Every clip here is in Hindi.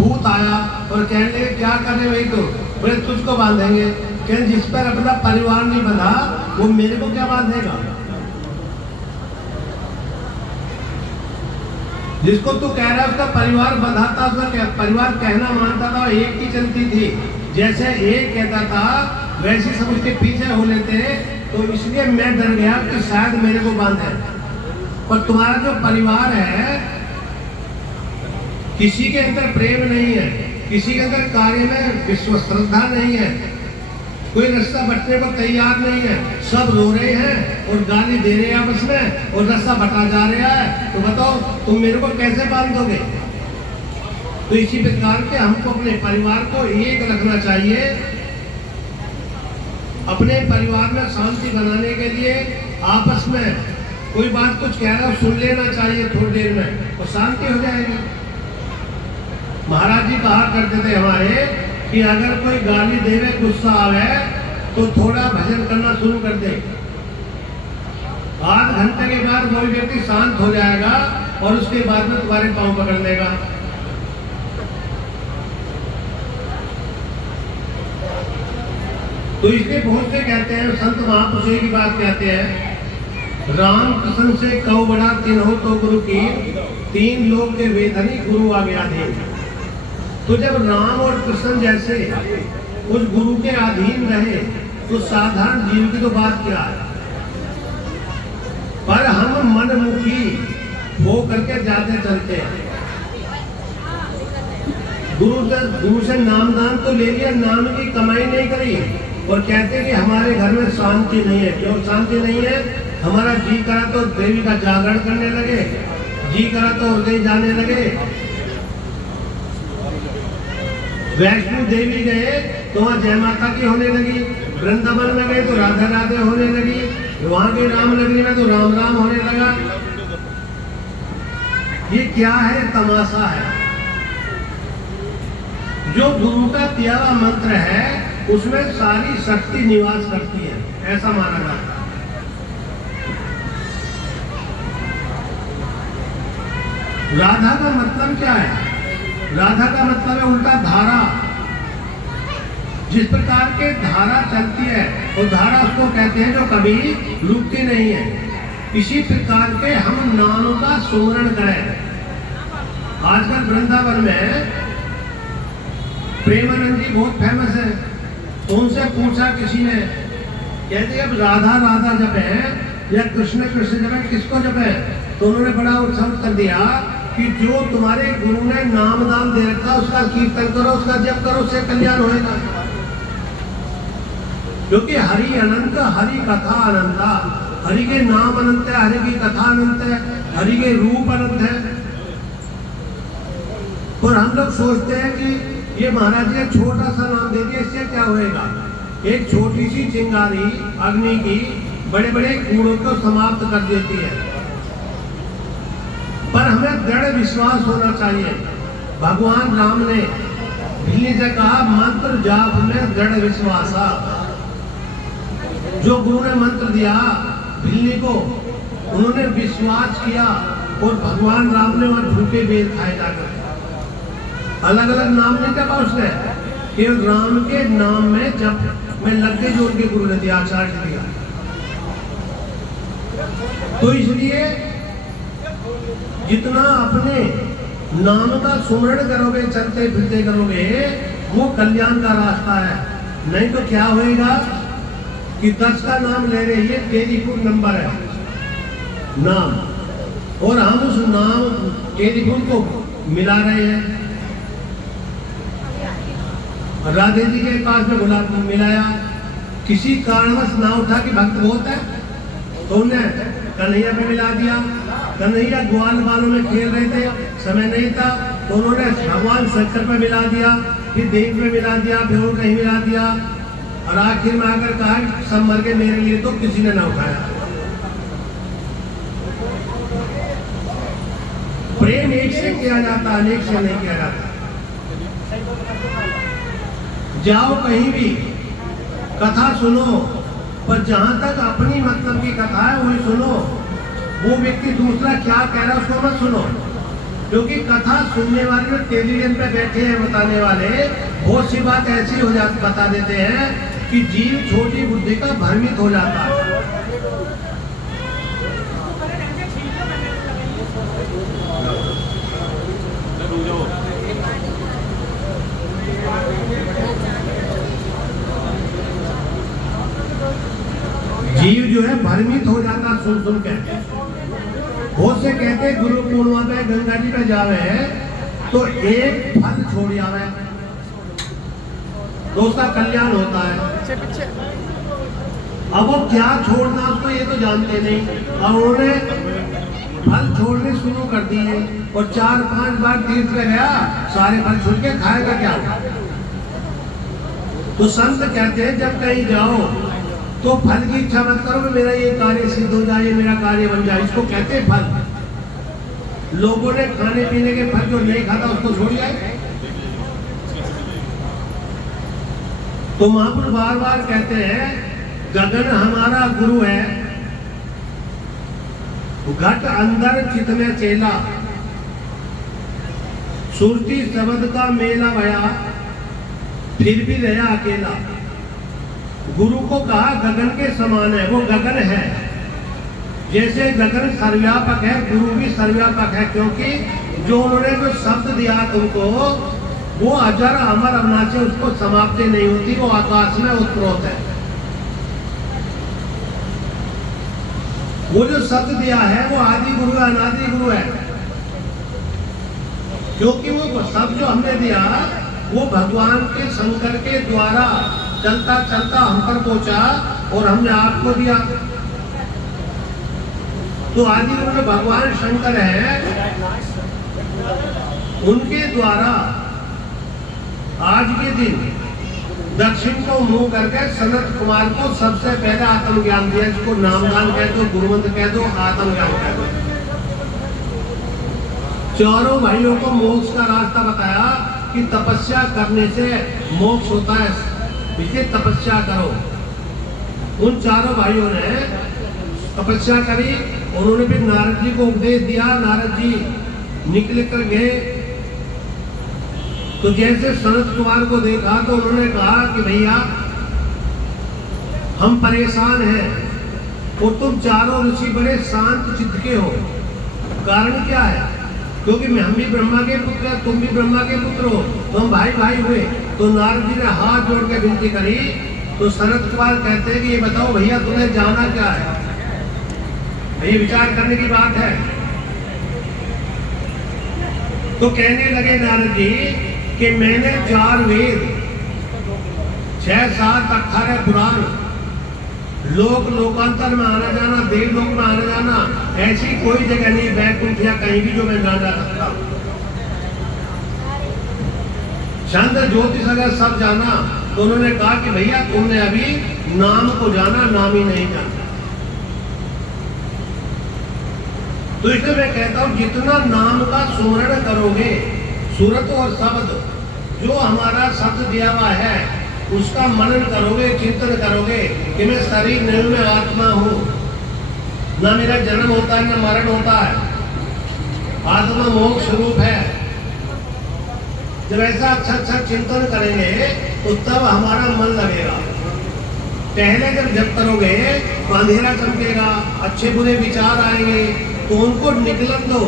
भूत आया और कहने लगे क्या करे वही तो, बोले तुझको बांधेंगे। कहने जिस पर अपना परिवार नहीं बंधा वो मेरे को क्या बांधेगा। जिसको तू कह रहा है उसका परिवार बंधा था, उसका परिवार कहना मानता था, एक ही चलती थी। जैसे एक कहता था वैसे सब उसके पीछे हो लेते, तो इसलिए मैं डर गया कि शायद मेरे को बांधे। पर तुम्हारा जो परिवार है, किसी के अंदर प्रेम नहीं है, किसी के अंदर कार्य में विश्व श्रद्धा नहीं है, कोई रास्ता बटने को तैयार नहीं है, सब रो रहे हैं और गाली दे रहे हैं आपस में और रास्ता बटा जा रहा है, तो बताओ तुम मेरे को कैसे बांध दोगे। तो इसी प्रकार के हमको अपने परिवार को एक रखना चाहिए। अपने परिवार में शांति बनाने के लिए आपस में कोई बात कुछ कह रहा है सुन लेना चाहिए, थोड़ी देर में तो शांति हो जाएगी। महाराज जी कहा करते थे हमारे कि अगर कोई गाली देवे, गुस्सा आवे तो थोड़ा भजन करना शुरू कर दे। आध घंटे के बाद कोई व्यक्ति शांत हो जाएगा और उसके बाद में तुम्हारे पांव पकड़ लेगा। तो इसलिए बहुत से कहते हैं, संत महापुरुषों की बात कहते हैं, राम कृष्ण से कौ बड़ा तिन्हो तो गुरु की, तीन लोग के वेदनी गुरु आ गया थे। तो जब राम और कृष्ण जैसे उस गुरु के अधीन रहे तो साधारण जीव की तो बात क्या है। पर हम मनमुखी हो करके जाते चलते हैं। गुरु से नामदान तो ले लिया, नाम की कमाई नहीं करी और कहते हैं कि हमारे घर में शांति नहीं है। क्यों शांति नहीं है? हमारा जी करा तो देवी का जागरण करने लगे, जी करा तो हृदय जाने लगे। वैष्णो देवी गए तो वहाँ जय माता की होने लगी, वृंदावन में गए तो राधे राधे होने लगी, वहां के राम नगरी में तो राम राम होने लगा। ये क्या है? तमाशा है। जो गुरु का दिया हुआ मंत्र है उसमें सारी शक्ति निवास करती है, ऐसा माना जाता है। राधा का मतलब क्या है? राधा का मतलब है उल्टा धारा। जिस प्रकार के धारा चलती है वो धारा उसको कहते हैं जो कभी रुकती नहीं है। इसी प्रकार के हम नाम का सुमरण करें। आजकल वृंदावन में प्रेमानंद जी बहुत फेमस है, तो उनसे पूछा किसी ने, कहते अब राधा राधा जप है या कृष्ण कृष्ण जप है, किसको जप है? तो उन्होंने बड़ा उत्सव कर दिया कि जो तुम्हारे गुरु ने नाम दान दे रखा उसका कीर्तन करो, उसका जप करो, उससे कल्याण होएगा। क्योंकि हरि अनंत, हरि कथा अनंता। हरि के नाम अनंत है, हरि की कथा अनंत है, हरि के रूप अनंत है। और हम लोग सोचते हैं कि ये महाराज जी छोटा सा नाम दे दिया, इससे क्या होएगा? एक छोटी सी चिंगारी अग्नि की बड़े बड़े कूड़ों को समाप्त कर देती है। पर हमें दृढ़ विश्वास होना चाहिए। भगवान राम ने भिल्ली से कहा मंत्र जाप में दृढ़ विश्वास। जो गुरु ने मंत्र दिया भिल्ली को, उन्होंने विश्वास किया और भगवान राम ने वहां झूठे बेर खाए जाकर। अलग अलग नाम नहीं जपा उसने, केवल राम के नाम में जब में लग गए जो उनके गुरु ने दिया, आचार्य दिया। तो इसलिए जितना अपने नाम का सुमरण करोगे, चलते फिरते करोगे, वो कल्याण का रास्ता है। नहीं तो क्या होएगा कि 10 का नाम ले रहे, ये टेलीफोन नंबर है नाम, और हम उस नाम टेलीफोन को मिला रहे हैं। राधे जी के पास में गुलाब मिलाया, किसी कारणवश ना उठा कि भक्त बहुत है तो उन्हें कन्हैया पे मिला दिया। कन्हैया ग्वाल बालों में खेल रहे थे, समय नहीं था, तो उन्होंने भगवान शंकर पे मिला दिया, फिर देव पे मिला दिया, फिर और कहीं मिला दिया, और आखिर में आकर कहा सब मर गए मेरे लिए, तो किसी ने ना उठाया। प्रेम एक से किया जाता, अनेक से नहीं किया जाता। जाओ कहीं भी कथा सुनो, पर जहां तक अपनी मतलब की कथा है वही सुनो। वो व्यक्ति दूसरा क्या कह रहा है उसको मत सुनो। क्योंकि कथा सुनने वाले जो टेलीविजन पे बैठे हैं बताने वाले, बहुत सी बात ऐसी हो जाती बता देते हैं कि जीव छोटी बुद्धि का भ्रमित हो जाता है। जीव जो है भ्रमित हो जाता सुन के। बहुत से कहते गुरु पूर्णिमा पे गंगा जी पे जावे तो एक फल छोड़ जावे तो उसका कल्याण होता है। अब वो क्या छोड़ना उसको ये तो जानते नहीं, और उन्होंने फल छोड़ने शुरू कर दिए और 4-5 बार तीर्थ पे गया, सारे फल छोड़ के खाएगा क्या? तो संत कहते हैं जब कहीं जाओ तो फल की इच्छा मत करो कि मेरा ये कार्य सिद्ध हो जाए, मेरा कार्य बन जाए। इसको कहते हैं फल। लोगों ने खाने पीने के फल जो नहीं खाता उसको छोड़ जाए। तो महापुरुष बार बार कहते हैं गगन हमारा गुरु है, घट अंदर चित में चेला, सुरती शब्द का मेला भया, फिर भी रहा अकेला। गुरु को कहा गगन के समान है, वो गगन है। जैसे गगन सर्वव्यापक है, गुरु भी सर्वव्यापक है, क्योंकि जो उन्होंने जो शब्द दिया तुमको वो अजर अमर अविनाशी, उसको समाप्ति नहीं होती, वो आकाश में उत्प्रोत है। वो जो शब्द दिया है वो आदि गुरु है, अनादि गुरु है, क्योंकि वो शब्द जो हमने दिया वो भगवान के शंकर के द्वारा चलता चलता हम पर पहुंचा और हमने आपको दिया। तो आदि गुरु भगवान शंकर है, उनके द्वारा आज के दिन दक्षिण को मुंह करके सनत कुमार को सबसे पहले आत्मज्ञान दिया, जिसको नामदान कह दो, गुरुमंत्र कह दो, आत्मज्ञान कह दो। चारों भाइयों को मोक्ष का रास्ता बताया कि तपस्या करने से मोक्ष होता है, इसलिए तपस्या करो। उन चारों भाइयों ने तपस्या करी, उन्होंने फिर नारद जी को उपदेश दिया। नारद जी निकल कर गए तो जैसे सनत कुमार को देखा तो उन्होंने कहा कि भैया हम परेशान हैं और तुम चारों ऋषि बड़े शांत चित्त के हो, कारण क्या है? क्योंकि हम भी ब्रह्मा के पुत्र हैं, तुम भी ब्रह्मा के पुत्र हो, तो हम भाई भाई हुए। तो नारद जी ने हाथ जोड़ के विनती करी। तो सनत कुमार कहते हैं कि ये बताओ भैया तुम्हें जाना क्या है? ये विचार करने की बात है। तो कहने लगे नारद जी कि मैंने 4 वेद, 6, 7, 18 पुराण, लोक लोकांतर में आना जाना, देवलोक में आना जाना, ऐसी कोई जगह नहीं बैकुंठ या कहीं भी जो मैं ना जा सकता। चंद्र ज्योतिष अगर सब जाना तो उन्होंने कहा कि भैया तुमने अभी नाम को जाना, नाम ही नहीं जाना। तो इसलिए मैं कहता हूं जितना नाम का सुमरण करोगे, सूरत और शब्द जो हमारा शब्द दिया हुआ है उसका मनन करोगे, चिंतन करोगे कि मैं शरीर नहीं, मैं आत्मा हूं, ना मेरा जन्म होता है ना मरण होता है, आत्मा मोक्ष स्वरूप है। जब ऐसा अच्छा चिंतन करेंगे तो तब हमारा मन लगेगा। पहले जब जब करोगे तो अंधेरा चमकेगा, अच्छे बुरे विचार आएंगे, तो उनको निकलन दो,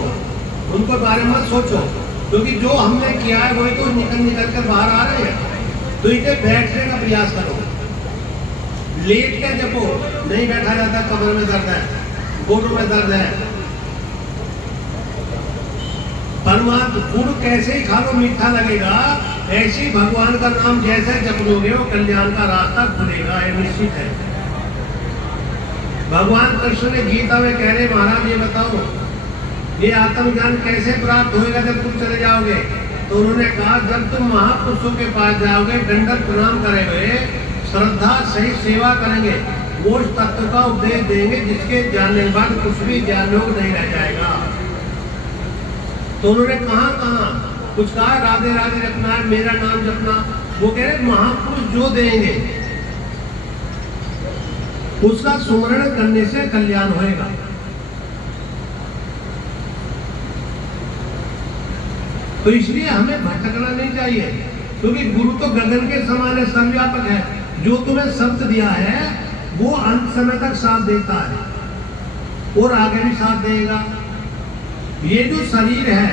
उनको बारे में सोचो, क्योंकि जो हमने किया है वही तो निकल कर बाहर आ रहे हैं। तो इसे बैठने का प्रयास करो, लेट के जपो, नहीं बैठा जाता, कमर में दर्द है, घोटों में दर्द है। परमात्मा गुड़ कैसे ही खा लो मीठा लगेगा, ऐसी भगवान का नाम जैसे जप लोगे वो कल्याण का रास्ता खुलेगा, ये निश्चित है। भगवान कृष्ण ने गीता में कह रहे महाराज ये बताओ ये आत्मज्ञान कैसे प्राप्त होएगा जब तुम चले जाओगे? तो उन्होंने कहा जब तुम महापुरुषों के पास जाओगे, दंडक प्रणाम करेंगे, श्रद्धा सही सेवा करेंगे, वो उस तत्व का उपदेश देंगे जिसके जानने के बाद कुछ भी ज्ञान योग नहीं रह जाएगा। तो उन्होंने कहा कुछ कहा राधे राधे रखना है, मेरा नाम जपना, वो कह रहे महापुरुष जो देंगे उसका सुमरण करने से कल्याण होएगा। तो इसलिए हमें भटकना नहीं चाहिए, क्योंकि गुरु तो गगन के समान है, सर्वव्यापक है। जो तुम्हें शब्द दिया है वो अंत समय तक साथ देता है और आगे भी साथ देगा। ये जो शरीर है,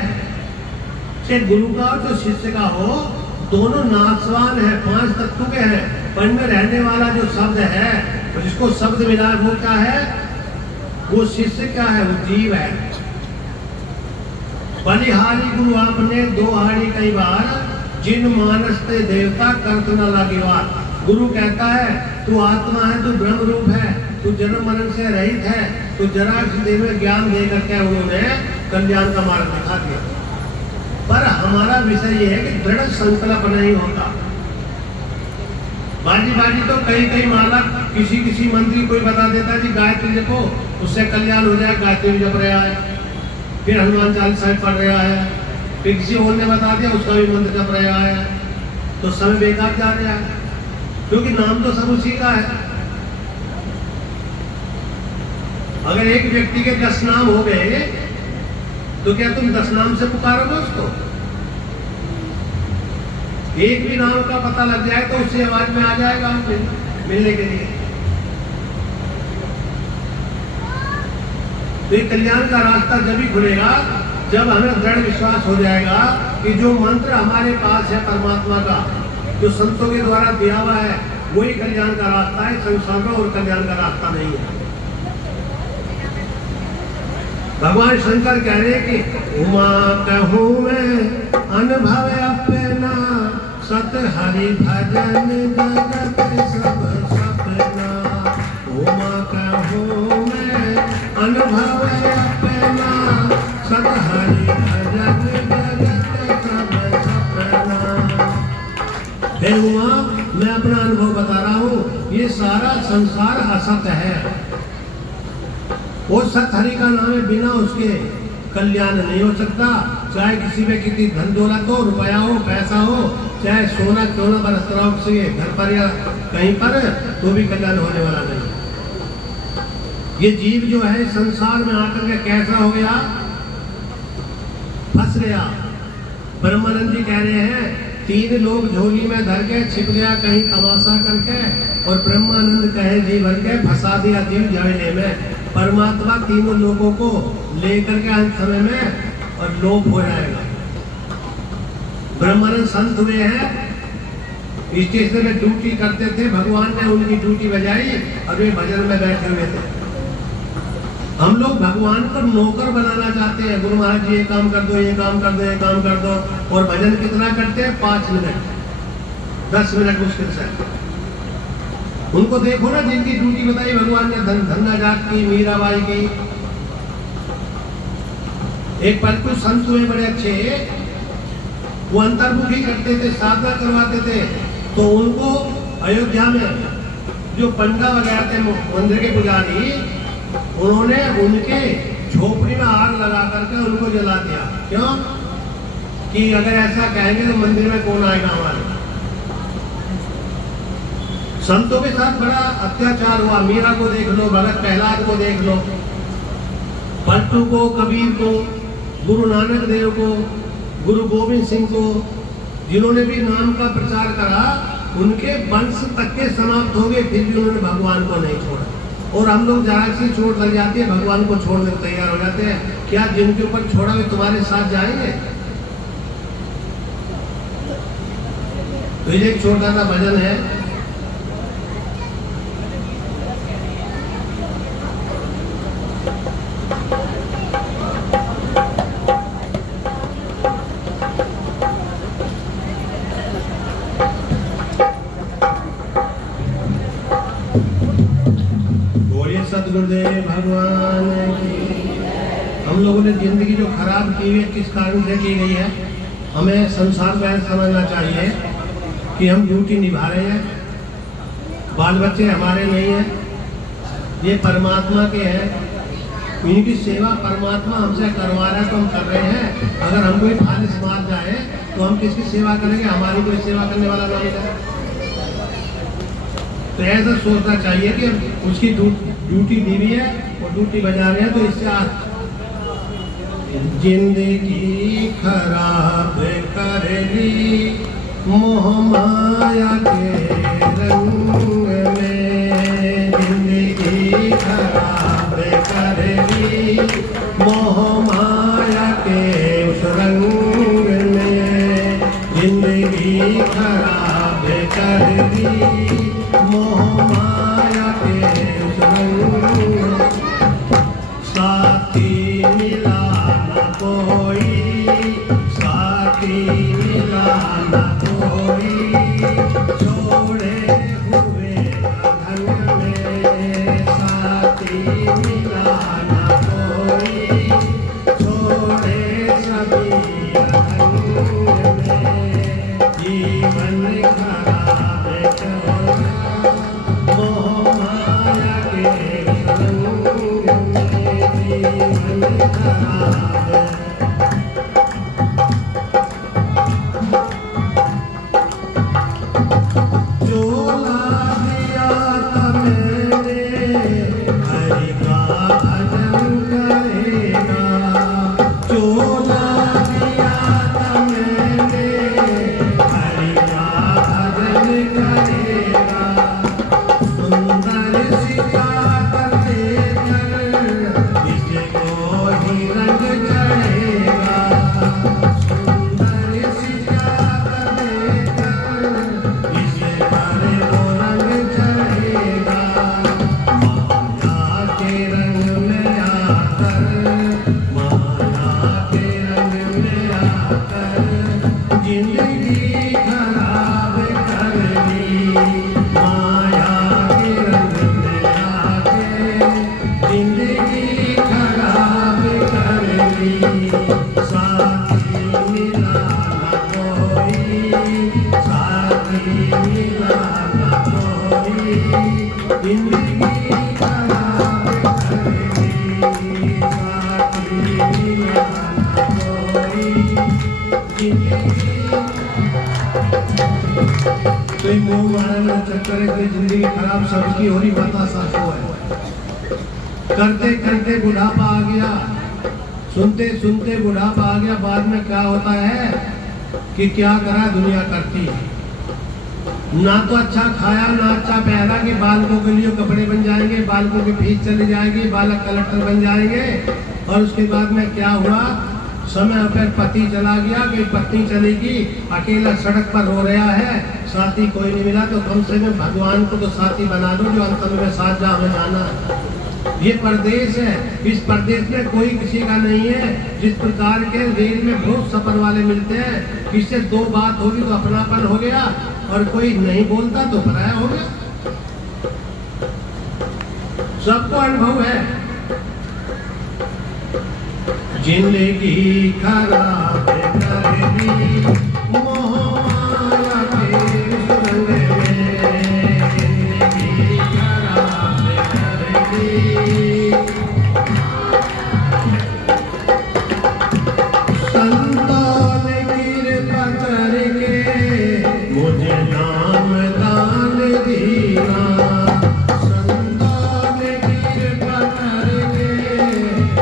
चाहे गुरु का हो चाहे शिष्य का हो, दोनों नाशवान है, 5 तत्व के हैं। पर में रहने वाला जो शब्द है, जिसको शब्द मिला, वो क्या है? वो शिष्य क्या है? वो जीव है। बलिहारी गुरु आपने 2 हारी कई बार, जिन मानसते देवता करत न लागिवार। गुरु कहता है तू आत्मा है, तू ब्रह्म रूप है, तू जन्म मरण से रहित है, तो जरा देर में ज्ञान दे करके उन्होंने कल्याण का मार्ग दिखा दिया। पर हमारा विषय यह है कि दृढ़ संकल्प नहीं होता। बाजी बाजी तो कई माला किसी मंत्री कोई बता देता है जी गायत्री जपो उससे कल्याण हो जाए, गायत्री जप रहा है, फिर हनुमान चालीसा पढ़ रहा है, फिर किसी और ने बता दिया उसका भी मंत्र जप रहा है, तो समय बेकार जा रहा है, क्योंकि नाम तो सब उसी का है। अगर एक व्यक्ति के 10 नाम हो गए तो क्या तुम 10 नाम से पुकारोगे उसको? एक भी नाम का पता लग जाए तो उससे आवाज में आ जाएगा मिलने के लिए। तो ये कल्याण का रास्ता जब ही खुलेगा जब हमें दृढ़ विश्वास हो जाएगा कि जो मंत्र हमारे पास है परमात्मा का, जो संतों के द्वारा दिया हुआ है, वही कल्याण का रास्ता है, संसार का और कल्याण का रास्ता नहीं है। भगवान शंकर कह रहे कि उमा कहूँ मैं अनुभव अपना, सत हरि भजन जगत सब सपना। उमा कहूँ मैं अनुभव अपना, सत हरि भजन जगत सब सपना। हे उमा, मैं अपना अनुभव बता रहा हूँ, ये सारा संसार असत है। वो सत हरि का नाम है, बिना उसके कल्याण नहीं हो सकता। चाहे किसी में कितनी धन दौलत हो, रुपया हो, पैसा हो, चाहे सोना क्यों ना बरस रहा हो किसी के घर पर या कहीं पर, तो भी कल्याण होने वाला नहीं। ये जीव जो है संसार में आकर के कैसा हो गया? फंस गया। ब्रह्मानंद जी कह रहे हैं 3 लोग झोली में धर के छिप गया कहीं तमाशा करके, और ब्रह्मानंद कहे जी भर के फंसा दिया जीव झरने में। परमात्मा तीनों लोगों को लेकर के अंत समय में और लोप हो जाएगा। ब्रह्मानंद संत हुए हैं, स्टेशन में ड्यूटी करते थे, भगवान ने उनकी ड्यूटी बजाई और वे भजन में बैठे हुए थे। हम लोग भगवान को नौकर बनाना चाहते हैं, गुरु महाराज जी ये काम कर दो, ये काम कर दो, ये काम कर दो, और भजन कितना करते हैं? 5 मिनट 10 मिनट मुश्किल से। उनको देखो ना जिनकी ड्यूटी बताई भगवान ने, धन्ना जाट की, मीराबाई की। एक पर कुछ संत हुए बड़े अच्छे, वो अंतर्मुखी करते थे, साधना करवाते थे, तो उनको अयोध्या में जो पंडा वगैरह थे मंदिर के पुजारी, उन्होंने उनके झोपड़ी में आग लगा करके उनको जला दिया। क्यों? कि अगर ऐसा कहेंगे तो मंदिर में कौन आएगा हमारे। संतों के साथ बड़ा अत्याचार हुआ। मीरा को देख लो, भगत प्रहलाद को देख लो, पलटू को, कबीर को, गुरु नानक देव को, गुरु गोविंद सिंह को, जिन्होंने भी नाम का प्रचार करा, उनके वंश तक के समाप्त हो गए, फिर भी उन्होंने भगवान को नहीं छोड़ा। और हम लोग जरा सी चोट लग जाती है, भगवान को छोड़ने को तैयार हो जाते हैं। क्या जिनके ऊपर छोड़ा वे तुम्हारे साथ जाएंगे? तो ये एक छोटा सा भजन है। सतगुरुदेव भगवान की। हम लोगों ने जिंदगी जो खराब की हुई है, किस कारण से की गई है? हमें संसार में समझना चाहिए कि हम ड्यूटी निभा रहे हैं, बाल बच्चे हमारे नहीं हैं, ये परमात्मा के हैं। इनकी सेवा परमात्मा हमसे करवा रहा है तो हम कर रहे हैं। अगर हम कोई फालिस मार जाए तो हम किसकी सेवा करेंगे? हमारी कोई सेवा करने वाला नहीं है। तो ऐसा सोचना चाहिए कि उसकी ड्यूटी दी हुई है और ड्यूटी बजा रहे हैं, तो इससे जिंदगी खराब कर ली मोह माया के रंग में, जिंदगी खराब कर ली मोह माया के उस रंग में, जिंदगी खराब कर दी मोह माया के उस रंग में। साथी मिला न कोई, साथी मिला न कोई, छोड़े हुए अधंग में, साथी मिला न कोई, छोड़े सभी अधंग में, जीवन खराब कर मोह माया के रंग में, जीवन खराब। चोला दिया था मैंने हरि का भजन करेगा, चोला दिया था मैंने हरि का भजन करेगा, सुंदर सी चादर लेकर इसको ही रंग चढ़ेगा, सुंदर सी चादर लेकर इसे पर वो रंग चढ़ेगा, माया के रंग में आकर, माया के रंग में आकर, जिंदगी खराब कर दी, माया के रंग में आके जिंदगी खराब कर दी। साथी मिला न कोई, साथी मिला न कोई, जिंदगी खराब कर दी, साथी मिला न कोई, जिंदगी। तो मोह माया में चक्कर है, जिंदगी खराब सबकी हो रही, माता सासू है। करते करते बुढ़ापा आ गया, सुनते सुनते बुढ़ापा आ गया, बाद में क्या होता है कि क्या करा दुनिया करती है, ना तो अच्छा खाया ना अच्छा पहना कि बालकों के लिए कपड़े बन जाएंगे, बालकों की फीस चली जाएगी, बालक कलेक्टर बन जाएंगे, और उसके बाद में क्या हुआ, समय पर पति चला गया कि पत्नी चलेगी, अकेला सड़क पर रो रहा है, साथी कोई नहीं मिला, तो कम से कम भगवान को तो साथी बना दो जो अंत में साथ जा हमें जाना। ये परदेश है, इस परदेश में कोई किसी का नहीं है। जिस प्रकार के रेल में बहुत सफर वाले मिलते हैं, किससे दो बात होगी तो अपनापन हो गया, और कोई नहीं बोलता तो पराया हो गया। सबको अनुभव है। जिंदगी खराब कर दी मोह माया के रंग में, जिंदगी खराब कर दी। संतों ने कृपा करके मुझे नाम दान दिया, संतों ने कृपा करके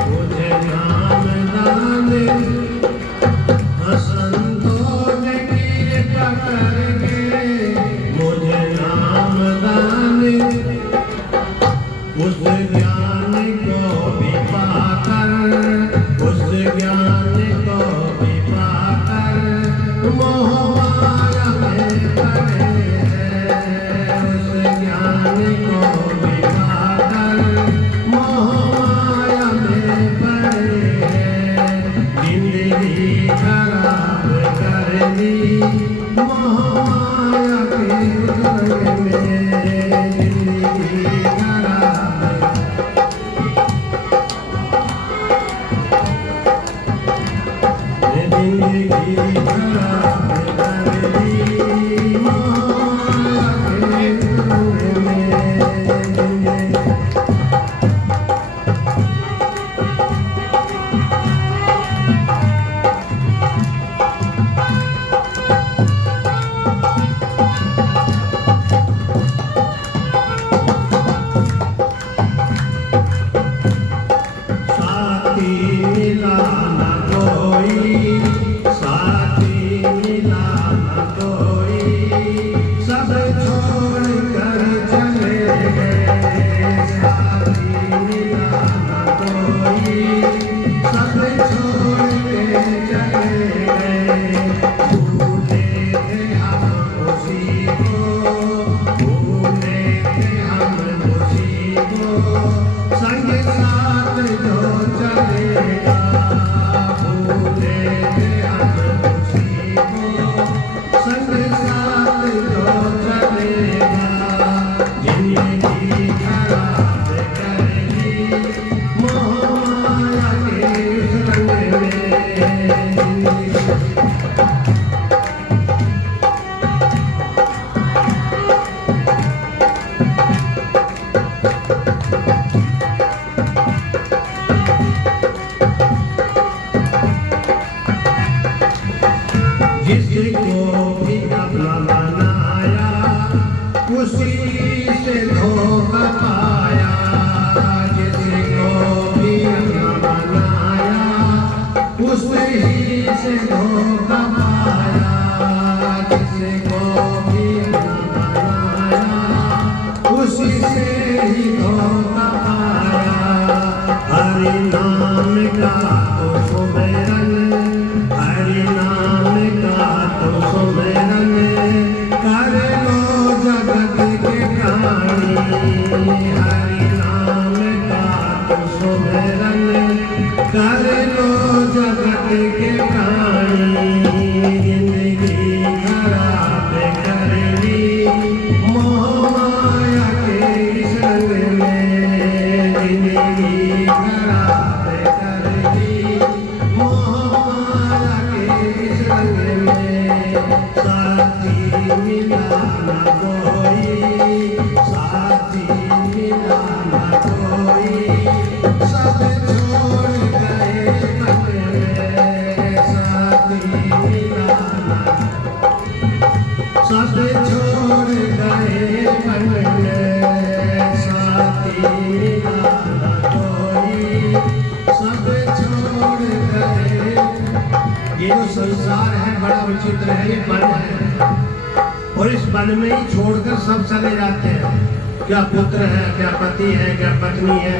मुझे नाम दान दिया, संतों ने कृपा करके मुझे नाम दान दिया। उस ज्ञान को भी पाकर, उस ज्ञान को भी पाकर मोह माया में पड़े हैं, उस ज्ञान को भी पाकर मोह माया में पड़े हैं। जिंदगी खराब कर दी मोह माया के रंग में, जिंदगी खराब। जिंदगी खराब कर दी मोह माया के रंग में। उसी से धोखा पाया, जिसको भी अपना बनाया उसी से धोखा पाया, जिसको भी अपना बनाया उसी से ही धोखा पाया। हरि नाम का तो सुमिरन, हरि नाम का तो सुमिरन कर लो जगत के प्राणी, हरि नाम का तो सुमिरन कर लो जगत के प्राणी। जिंदगी खराब कर ली मोह माया के इस रंग में, जिंदगी खराब कर ली मोह माया के इस रंग में। साथी मिला न कोई, साथी मिला न कोई, सब छोड़ गए मन में, साथी मिला न, सब छोड़ गए मन में, साथी मिला न कोई, सब छोड़ गए। ये जो संसार है बड़ा विचित्र है, ये वन है और इस वन में ही छोड़कर सब चले जाते हैं। क्या पुत्र है, क्या पति है, क्या पत्नी है,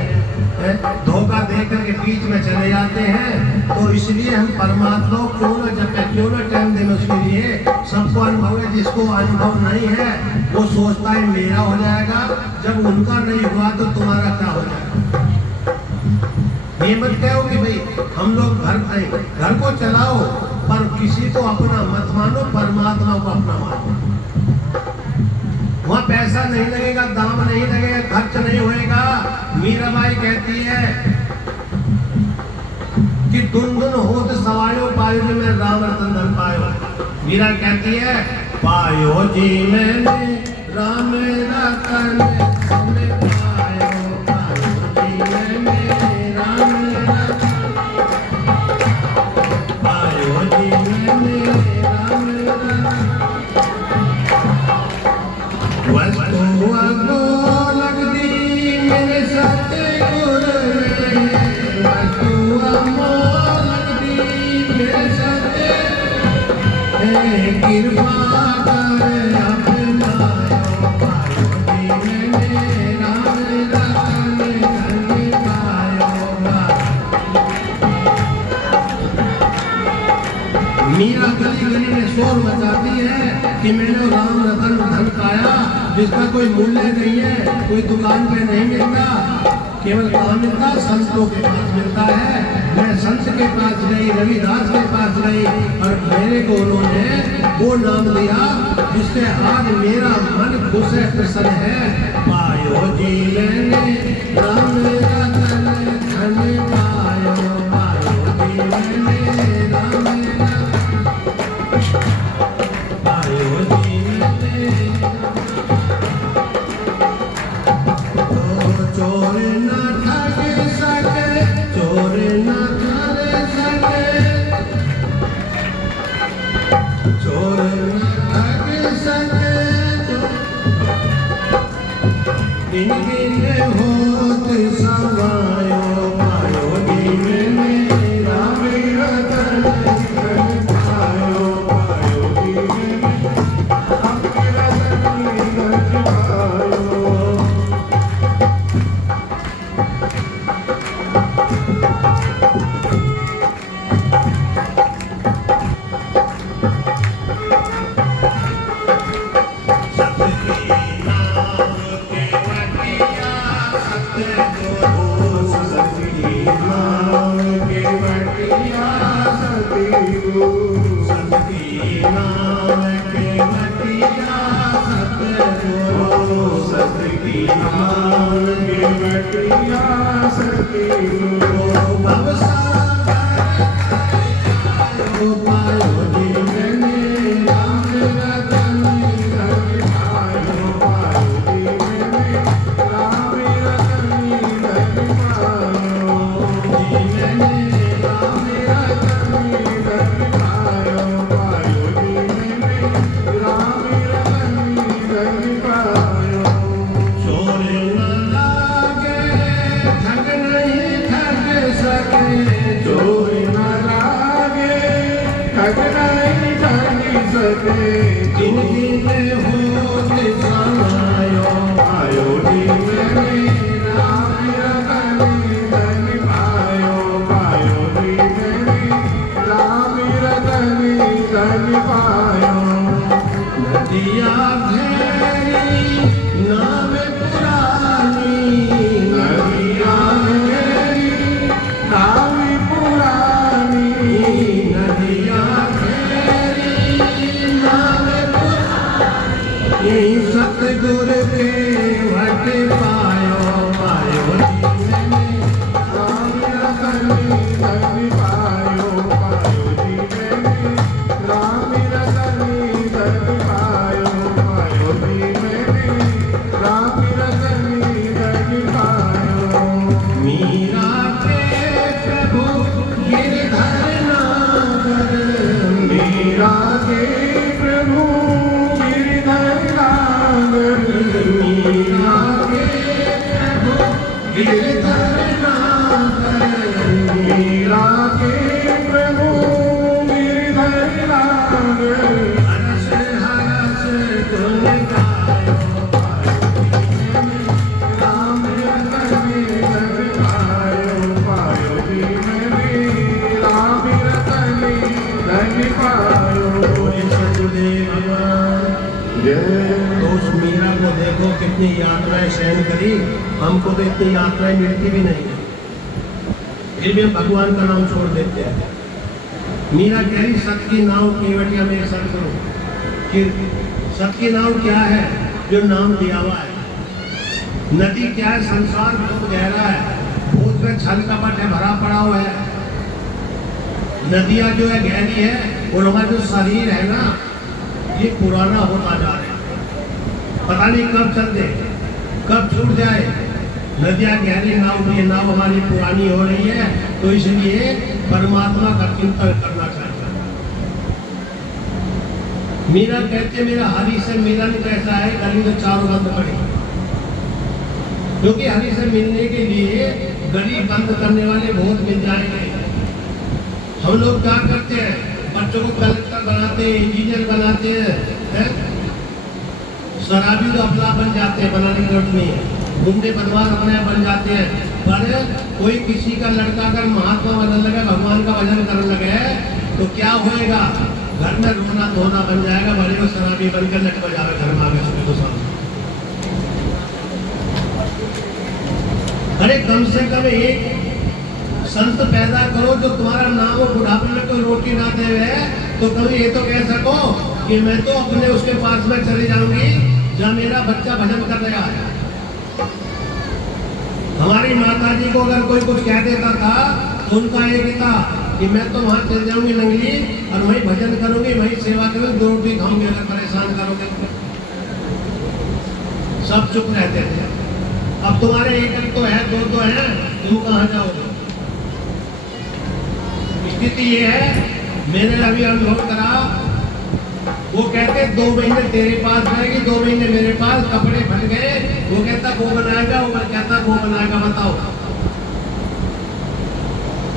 धोखा देकर के बीच में चले जाते हैं। तो इसलिए हम परमात्मा को क्यों न जपे, क्यों न टाइम दें उसके लिए। सबको अनुभव है, जिसको अनुभव नहीं है वो सोचता है मेरा हो जाएगा, जब उनका नहीं हुआ तो तुम्हारा क्या हो जाएगा। ये मत कहो कि भाई हम लोग घर को चलाओ पर किसी को अपना मत मानो, परमात्मा को अपना मानो। वहाँ पैसा नहीं लगेगा, दाम नहीं लगेगा, खर्च नहीं होएगा। मीराबाई कहती है कि दुन दुन होत सवायो पायो जी में राम रतन धन पायो। मीरा कहती है पायो जी मैंने राम रतन धन पायो, पायो जी मैंने राम रतन, पायो जी मैंने राम रतन। वस्तु अगो लगदी मेरे सतगुर में, वस्तु अगो लगदी मेरे सतगुर, कृपा कर अपनायो, पायो जी मैंने राम रतन धन पायो। मीरा गली गली में शोर मचाती है कि मैंने राम रतन धन पाया, जिसका कोई मूल्य नहीं है, कोई दुकान पे नहीं मिलता, केवल कहाँ मिलता, संतों के पास मिलता है। मैं संत के पास गई, रविदास के पास गई और मेरे को उन्होंने वो नाम दिया जिससे आज मेरा मन खुश है, प्रसन्न है। पायो जी मैंने राम रतन धन पायो, पायो जी मैंने राम रतन, पायो जी मैंने। चोर न ठग सके, चोर न ठग सके, चोर न ठग सके, दिन दिन होत समायो, पायो जी मैंने राम रतन धन पायो, पायो जी मैंने राम रतन धन पायो। राम रतन धन पायो। जिंदगी में होते समायो आयो जी में राम रतनी धन पायो पायो जी में राम रतनी धन पायो नदिया घेरी नाम पुरानी नदिया मेरी नाम पुरानी नदिया घेरी नाम पुरानी सतगुर के वट पायो पायो राम रतनी धन पायो पायो जी में राम रतनी धन पायो पायो जी में राम रतनी धन पायो मीरा के प्रभु गिरधर नागर मीरा के प्रभु गिरधर नागर मीरा के प्रभु गिरधर नागर मीरा के प्रभु गिरधर नागर हरस हरस गुण गायो राम रतनी धन पायो पायो जी में राम रतनी धन पायो बोले सतगुरुदेव भगवान। जय तो उस मीरा को देखो कितनी यात्राएं सहन करी, हमको तो इतनी यात्राएं मिलती भी नहीं है, फिर भी हम भगवान का नाम छोड़ देते हैं। मीरा कह रही सत की नाव केवटिया मेरे सतगुरु कि सत की नाव क्या है? जो नाम दिया हुआ है। नदी क्या है? संसार बहुत गहरा है, भूत में छल कपट है, भरा पड़ा हुआ है। नदियां जो है गहरी है, और हमारा जो शरीर है ना, ये पुराना होता जा रहा है, पता नहीं कब चल दे, कब छूट जाए। नदियां गहरी नाव भी, नाव हमारी पुरानी हो रही है, तो इसलिए परमात्मा का चिंतन करना चाहिए। मीरा कहते मेरा हरि से मिलन कैसा है? गली में चारों बंद पड़ी, क्योंकि हरि से मिलने के लिए गली बंद करने वाले बहुत मिल जाएंगे। हम लोग क्या करते हैं? बच्चों को कलेक्टर बनाते हैं, इंजीनियर बनाते हैं, शराबी तो अपना बन जाते हैं, बनाने की जरूरत नहीं है, गुंडे बदमाश अपने बन जाते हैं। पर कोई किसी का लड़का अगर महात्मा बनने लगे, भगवान का भजन करने लगे, तो क्या होएगा? घर में रोना धोना बन जाएगा, बड़े को शराबी बनकर लट बजावे घर में आगे सुबह को सामने। अरे कम से कम एक संत पैदा करो जो तुम्हारा नाम हो, बुढ़ापे में कोई रोटी ना दे रहे, तो कभी ये तो कह सको कि मैं तो अपने उसके पास में चली जाऊंगी जहाँ मेरा बच्चा भजन कर रहा है। हमारी माता जी को अगर कोई कुछ कह देता था, तो उनका एक था कि मैं तो वहां चल जाऊंगी नंगली, और वहीं भजन करूंगी, वहीं सेवा करूंगी, 2 रोटी खाऊंगी, अगर परेशान करोगे तो। सब चुप रहते थे। अब तुम्हारे एक तो है, 2 तो है, तुम कहाँ जाओगे? स्थिति ये है, मैंने अभी अनुभव करा, वो कहते 2 महीने तेरे पास रहेगी, 2 महीने मेरे पास, कपड़े फट गए, वो कहता वो बनाएगा, वो कहता वो बनाएगा, बताओ।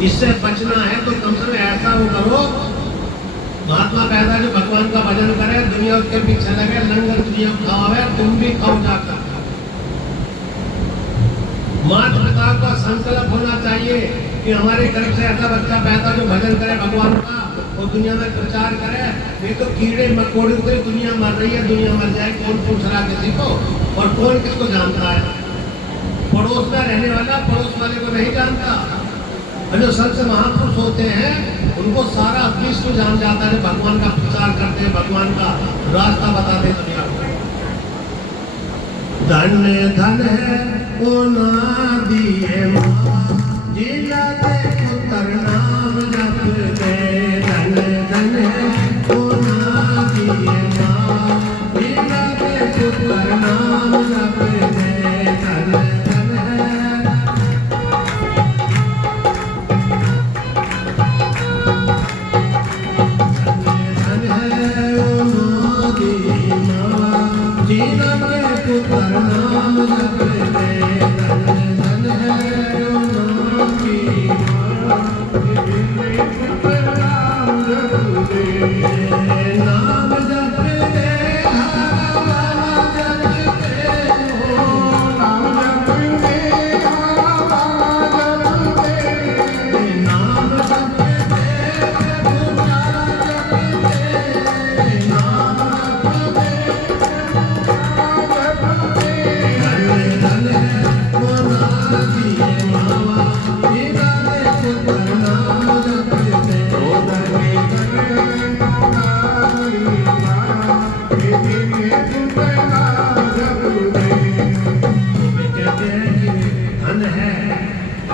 इससे बचना है तो कम से कम ऐसा वो करो, महात्मा पैदा जो भगवान का भजन करे, दुनिया उसके पीछे लगे, लंगर दुनिया खाओ, तुम भी खाओ जाकर। माता पिता का संकल्प होना चाहिए कि हमारे घर से ऐसा बच्चा पैदा जो भजन करे भगवान का, और दुनिया में प्रचार करे। नहीं तो कीड़े मकोड़े से दुनिया मर रही है, दुनिया मर जाए, कौन पूछ रहा किसी को, और कौन किसको जानता है? पड़ोस में रहने वाला पड़ोस वाले को नहीं जानता। और जो सबसे महापुरुष होते हैं, उनको सारा विश्व जान जाता है, भगवान का प्रचार करते हैं, भगवान का रास्ता बताते हैं दुनिया को। धन धन है वो ना दिए जिला दे पुत्र नाम जप दे, धन धन है वो ना दिए जिला दे पुत्र नाम जप दे, धन धन है। धन है वो ना दिए जिला दे पुत्र नाम जप दे, धन धन है वो ना दिए नाम जप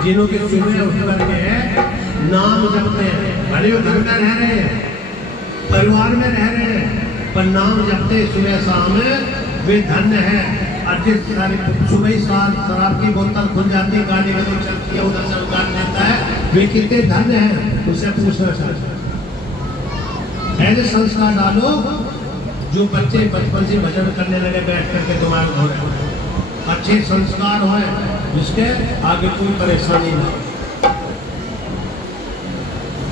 जिन्हों के सुबह उठ करके नाम जपते हैं, भले वो घर में रह रहे हैं, परिवार में रह रहे हैं, पर नाम जपते सुबह शाम वे धन्य है। और जिस सुबह ही शराब की बोतल खुल जाती, गाड़ी में तो चलती है, उधर से उतार देता है, वे कितने धन्य हैं, उससे पूछना चाहता है। ऐसे संस्कार डालो जो बच्चे बचपन से भजन करने लगे, बैठ करके दिमाग हो रहे हैं, अच्छे संस्कार हो जिसके आगे कोई परेशानी ना हो।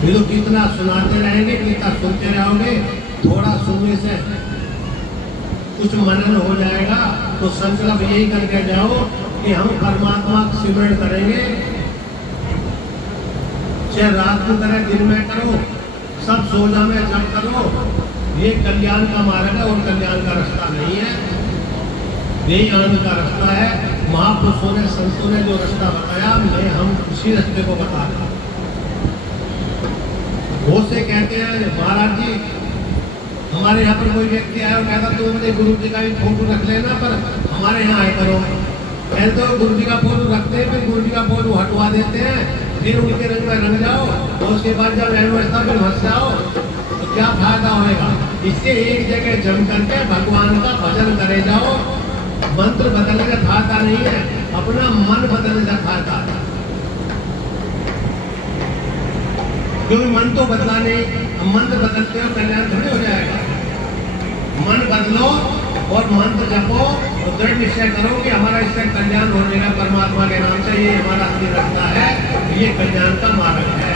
ये तो कितना सुनाते रहेंगे, कितना सुनते रहोगे, थोड़ा सुनने से कुछ मनन हो जाएगा। तो संकल्प यही करके जाओ कि हम परमात्मा का सिमरण करेंगे, चाहे रात को करें दिन में करो, सब सोजा में जब करो। ये कल्याण का मार्ग है और कल्याण का रास्ता नहीं है, यही आनंद का रास्ता है। महापुरुषों ने संतों ने जो रास्ता बताया, मैं हम उसी रास्ते को बता रहे हैं। वो से कहते हैं महाराज जी, हमारे यहाँ पर कोई व्यक्ति आया और कहता तो मुझे गुरु जी का भी फोटो रख लेना, पर हमारे यहाँ आए करो। पहले तो गुरु जी का फोटो रखते हैं, फिर गुरु जी का फोटो हटवा देते हैं, फिर उनके रंग में रंग जाओ, और उसके बाद जब व्यवस्था फिर हंस जाओ, तो क्या फायदा होएगा। इससे एक जगह जम करके भगवान का भजन करे जाओ। मंत्र बदलने का फायदा नहीं है, अपना मन बदलने का फायदा है। क्योंकि मन तो बदला नहीं, मंत्र बदलते हो कल्याण थोड़ी हो जाएगा। मन बदलो और मंत्र जपो और दृढ़ निश्चय करो कि हमारा इससे कल्याण होने का परमात्मा के नाम से, ये हमारा असली रास्ता है, ये कल्याण का मार्ग है।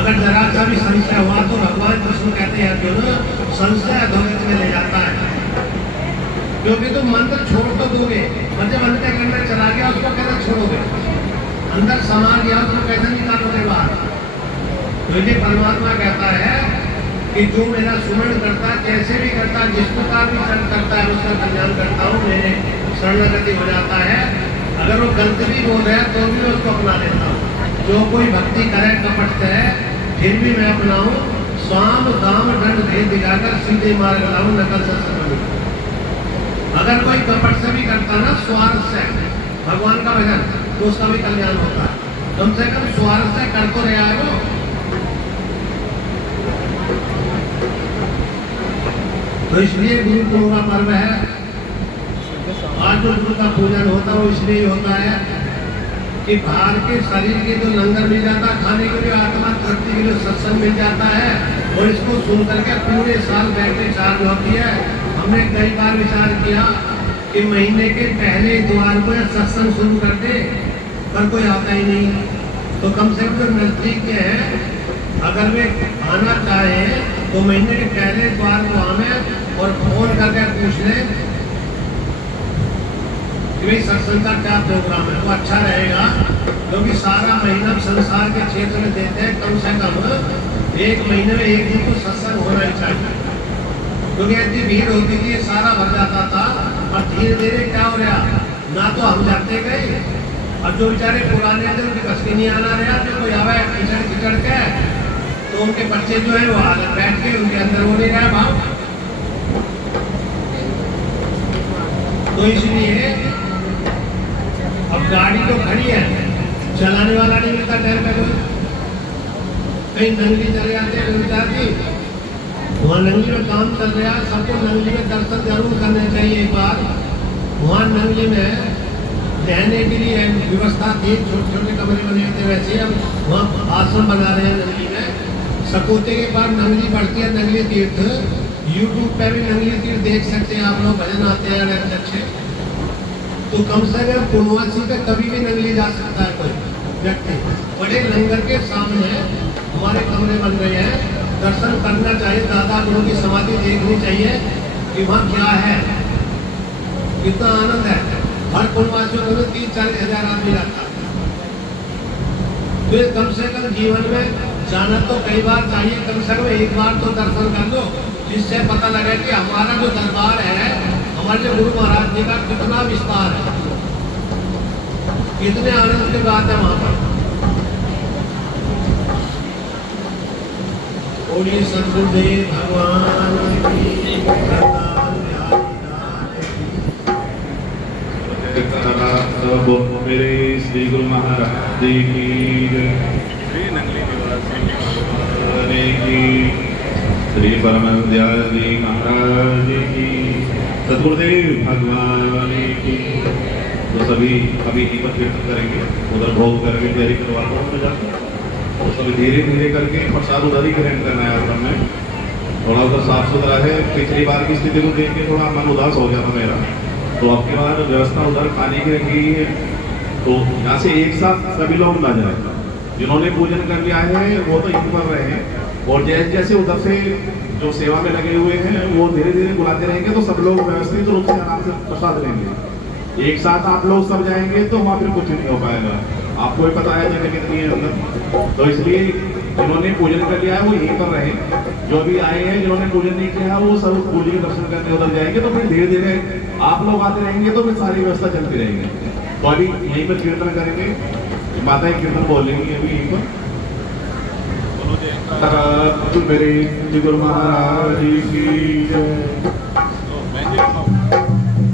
अगर जरा सा भी संशय हुआ तो भगवान कृष्ण कहते हैं अर्जुन, संशय अधोगति में ले जाता है। क्योंकि तुम मंत्र छोड़ तो दोगे, और जब अंत करना चला गया उसको कैसे छोड़ोगे, अंदर समा गया उसको कैसे निकालोगे बाहर। तो ये परमात्मा कहता है कि जो मेरा सुमरण करता है, कैसे भी करता है, जिस प्रकार भी करता है, उसका कल्याण करता हूँ, मेरे शरणागति हो जाता है। अगर वो गलत भी बोल रहा है तो भी मैं उसको अपना लेता हूँ। जो कोई भक्ति करे कपट से, फिर भी मैं अपनाऊँ, स्वाम दाम दंड भेद दिखाकर सीधे मार्ग लाऊं, नकल से समझ। अगर कोई कपट से भी करता ना, स्वार्थ से भगवान का भजन, तो उसका भी कल्याण होता है। कम से कम स्वार्थ से कर तो रहा है वो। तो इसलिए गुरु पूर्व का पर्व है। आज जो गुरु का पूजन होता है वो इसलिए होता है कि बाहर के शरीर के जो लंगर मिल जाता है, खाने के लिए, आत्मा तृप्ति के लिए सत्संग मिल जाता है, और इसको सुन करके पूरे साल बैटरी चार्ज होती है। हमने कई बार विचार किया कि महीने के पहले द्वार को सत्संग शुरू कर दे, पर कोई आता ही नहीं। तो कम से कम जो नजदीक के हैं, अगर वे आना चाहे तो महीने के पहले द्वार को आवे और फोन करके पूछ ले कि भाई सत्संग का क्या प्रोग्राम है, वो अच्छा रहेगा। क्योंकि सारा महीना संसार के क्षेत्र में देते हैं, कम से कम एक महीने में एक दिन तो सत्संग होना ही चाहिए। क्योंकि इतनी भीड़ होती थी, सारा भर जाता था, और धीरे धीरे क्या हो रहा, ना तो हम जाते गए, और जो बेचारे पुराने थे उनकी बस नहीं आना रहा, तो कोई आवा खिचड़ के, तो उनके बच्चे जो है वो आदत बैठ के उनके अंदर हो नहीं रहा भाव। तो इसलिए अब गाड़ी तो खड़ी है, चलाने वाला नहीं मिलता टाइम पे कोई। कहीं नंगली चले जाते हैं विचारती, वहाँ नंगली में काम चल रहा है, सबको नंगली में दर्शन जरूर करने चाहिए एक बार। वहाँ नंगली में रहने के लिए व्यवस्था थी, छोटे छोटे कमरे बने थे, वैसे अब वहाँ आश्रम बना रहे हैं नंगली में। सकोते के बाद नंगली बढ़ती है, नंगली तीर्थ, यूट्यूब पे भी नंगली तीर्थ देख सकते हैं आप लोग, भजन आते हैं अच्छे। तो कम से कम पूर्णवासी पे कभी भी नंगली जा सकता है कोई व्यक्ति। बड़े लंगर के सामने हमारे कमरे बन रहे हैं, दर्शन करना चाहिए, दादा गुरु की समाधि देखनी चाहिए कि वहाँ क्या है, कितना आनंद है। हर पूर्णवासियों में 30-40 हजार आदमी जाता है। तो कम से कम जीवन में जाना तो कई बार चाहिए, कम से कम एक बार तो दर्शन कर लो, जिससे पता लगे कि हमारा जो दरबार है, हमारे जो गुरु महाराज जी का कितना विस्तार है, कितने आनंद की बात है वहां पर। बोलिए सद्गुरुदेव भगवान की, सब मेरे श्री गुरु महाराज जी की जय। श्री परम जी महाराज की, सदगुरुदेव भगवान की। तो सभी अभी दीपक कीर्तन करेंगे, उधर भोग करके तैयारी करवाता हूँ मैं जाकर। तो सभी धीरे धीरे करके प्रसाद उधर ही ग्रहण करना है आश्रम में। थोड़ा उधर साफ सुथरा है, पिछली बार की स्थिति को देख के थोड़ा मन उदास हो गया था मेरा। तो अब की बार व्यवस्था उधर खाने की रखी है, तो यहाँ से एक साथ सभी लोग ना जाए। जिन्होंने पूजन कर लिया है वो तो यहीं पर रहे हैं, और जैसे जैसे उधर से जो सेवा में लगे हुए हैं वो धीरे धीरे बुलाते रहेंगे, तो सब लोग व्यवस्थित रूप से आराम से प्रसाद लेंगे। एक साथ आप लोग सब जाएंगे तो वहाँ फिर कुछ नहीं हो पाएगा। आपको भी पता है जगह कितनी है अंदर, तो इसलिए जिन्होंने पूजन कर लिया है वो यहीं पर रहे। जो भी आए हैं जिन्होंने पूजन नहीं किया है वो सब पूजा के दर्शन करने उधर जाएंगे, तो फिर धीरे धीरे आप लोग आते रहेंगे, तो फिर सारी व्यवस्था चलती रहेगी। तो अभी यहीं पर कीर्तन करेंगे, माताएं कीर्तन बोलेंगी अभी यहीं पर। मेरे गुरु महाराज की जय।